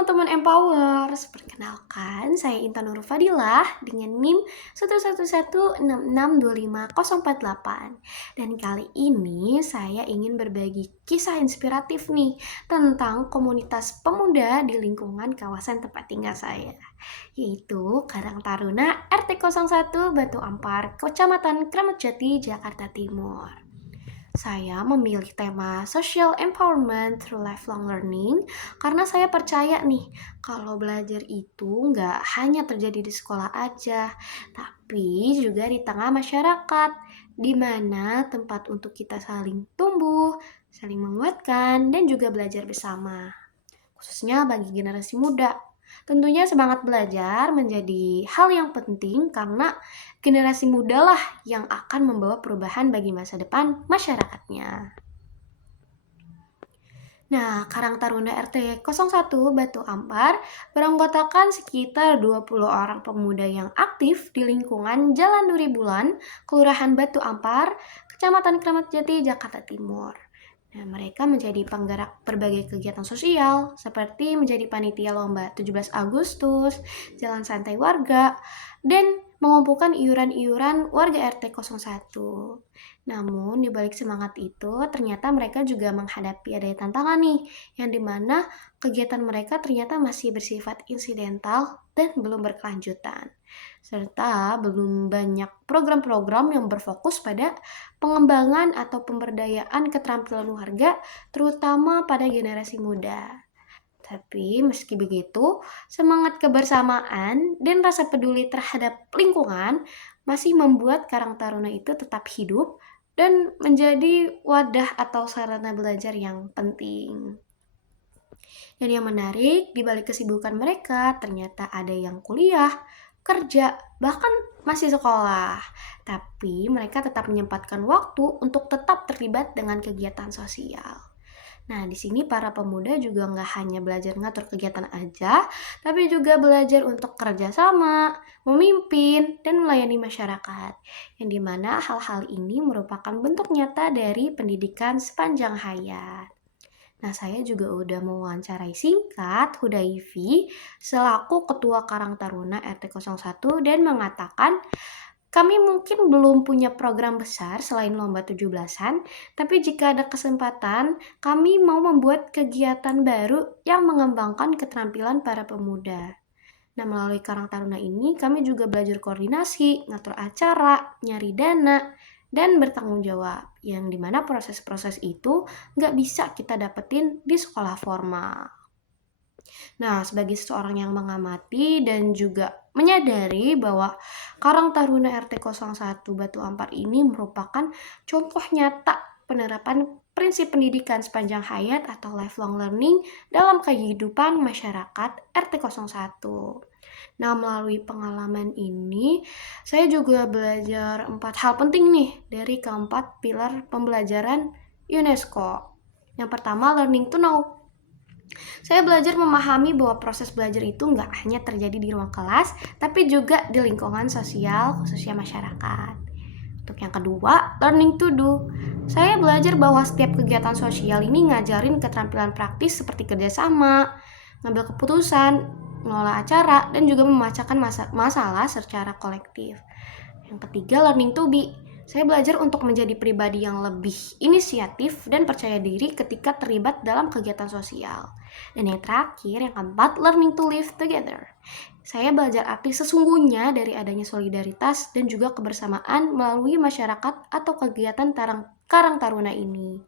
teman-teman Empowers, perkenalkan saya Intan Nur Fadilah dengan NIM 111662548. Dan kali ini saya ingin berbagi kisah inspiratif nih tentang komunitas pemuda di lingkungan kawasan tempat tinggal saya, yaitu Karang Taruna RT 01 Batu Ampar, Kecamatan Kramat Jati, Jakarta Timur. Saya memilih tema Social Empowerment Through Lifelong Learning karena saya percaya nih kalau belajar itu nggak hanya terjadi di sekolah aja, tapi juga di tengah masyarakat, di mana tempat untuk kita saling tumbuh, saling menguatkan, dan juga belajar bersama, khususnya bagi generasi muda. Tentunya semangat belajar menjadi hal yang penting karena generasi muda lah yang akan membawa perubahan bagi masa depan masyarakatnya. Nah, Karang Taruna RT 01 Batu Ampar beranggotakan sekitar 20 orang pemuda yang aktif di lingkungan Jalan Duri Bulan, Kelurahan Batu Ampar, Kecamatan Kramat Jati, Jakarta Timur. Nah, mereka menjadi penggerak berbagai kegiatan sosial, seperti menjadi panitia lomba 17 Agustus, jalan santai warga, dan mengumpulkan iuran-iuran warga RT 01. Namun, di balik semangat itu, ternyata mereka juga menghadapi adanya tantangan nih, yang dimana kegiatan mereka ternyata masih bersifat insidental dan belum berkelanjutan. Serta belum banyak program-program yang berfokus pada pengembangan atau pemberdayaan keterampilan warga, terutama pada generasi muda. Tapi meski begitu, semangat kebersamaan dan rasa peduli terhadap lingkungan masih membuat Karang Taruna itu tetap hidup dan menjadi wadah atau sarana belajar yang penting. Dan yang menarik, di balik kesibukan mereka, ternyata ada yang kuliah, kerja, bahkan masih sekolah. Tapi mereka tetap menyempatkan waktu untuk tetap terlibat dengan kegiatan sosial. Nah, di sini para pemuda juga nggak hanya belajar ngatur kegiatan aja, tapi juga belajar untuk kerja sama, memimpin, dan melayani masyarakat. Yang dimana hal-hal ini merupakan bentuk nyata dari pendidikan sepanjang hayat. Nah, saya juga udah mewawancarai singkat Hudayfi selaku Ketua Karang Taruna RT 01 dan mengatakan, kami mungkin belum punya program besar selain lomba 17-an, tapi jika ada kesempatan, kami mau membuat kegiatan baru yang mengembangkan keterampilan para pemuda. Nah, melalui Karang Taruna ini, kami juga belajar koordinasi, ngatur acara, nyari dana, dan bertanggung jawab. Yang dimana proses-proses itu nggak bisa kita dapetin di sekolah formal. Nah, sebagai seseorang yang mengamati dan juga menyadari bahwa Karang Taruna RT 01 Batu Ampar ini merupakan contoh nyata penerapan prinsip pendidikan sepanjang hayat atau lifelong learning dalam kehidupan masyarakat RT 01. Nah, melalui pengalaman ini, saya juga belajar 4 hal penting nih dari keempat pilar pembelajaran UNESCO. Yang pertama, learning to know. Saya belajar memahami bahwa proses belajar itu nggak hanya terjadi di ruang kelas, tapi juga di lingkungan sosial, khususnya masyarakat. Untuk yang kedua, learning to do. Saya belajar bahwa setiap kegiatan sosial ini ngajarin keterampilan praktis seperti kerjasama, ngambil keputusan, mengelola acara, dan juga memecahkan masalah secara kolektif. Yang ketiga, learning to be. Saya belajar untuk menjadi pribadi yang lebih inisiatif dan percaya diri ketika terlibat dalam kegiatan sosial. Dan yang terakhir, yang keempat, learning to live together. Saya belajar arti sesungguhnya dari adanya solidaritas dan juga kebersamaan melalui masyarakat atau kegiatan Karang Taruna ini.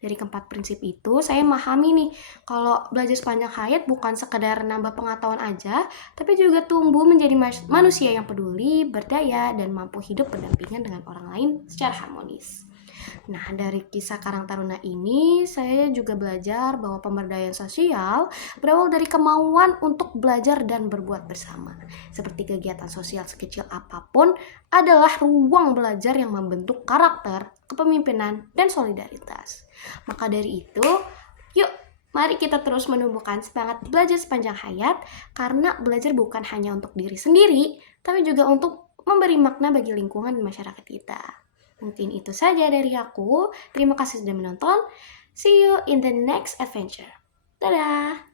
Dari keempat prinsip itu, saya memahami nih, kalau belajar sepanjang hayat bukan sekedar nambah pengetahuan aja, tapi juga tumbuh menjadi manusia yang peduli, berdaya, dan mampu hidup berdampingan dengan orang lain secara harmonis. Nah, dari kisah Karang Taruna ini, saya juga belajar bahwa pemberdayaan sosial berawal dari kemauan untuk belajar dan berbuat bersama. Seperti kegiatan sosial sekecil apapun adalah ruang belajar yang membentuk karakter, kepemimpinan, dan solidaritas. Maka dari itu, yuk mari kita terus menumbuhkan semangat belajar sepanjang hayat, karena belajar bukan hanya untuk diri sendiri, tapi juga untuk memberi makna bagi lingkungan dan masyarakat kita. Mungkin itu saja dari aku. Terima kasih sudah menonton. See you in the next adventure. Dadah!